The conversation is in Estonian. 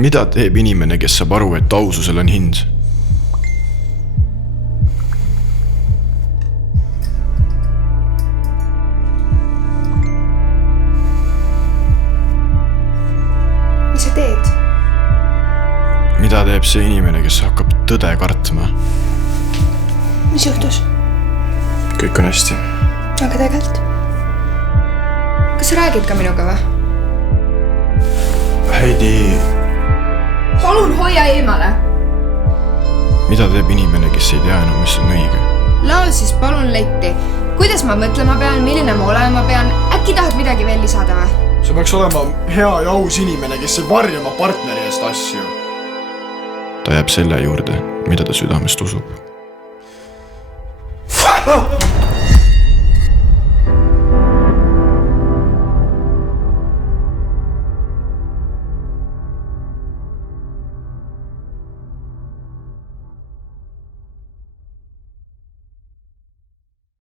Mida teeb inimene, kes saab aru, et aususel on hind? Mis sa teed? Mida teeb see inimene, kes hakkab tõde kartma? Mis juhtus? Kõik on hästi. Aga tegelikult? Kas sa räägid ka minuga või? Heidi, Palun hoia eemale! mida teeb inimene, kes ei tea enam, mis on õige? Lao siis palun letti. Kuidas ma mõtlema pean, milline ma olema pean? Äkki tahad midagi veel lisada või? See peaks olema hea ja aus inimene, kes ei varja oma partneri eest asju. Ta jääb selle juurde, mida ta südamest usub.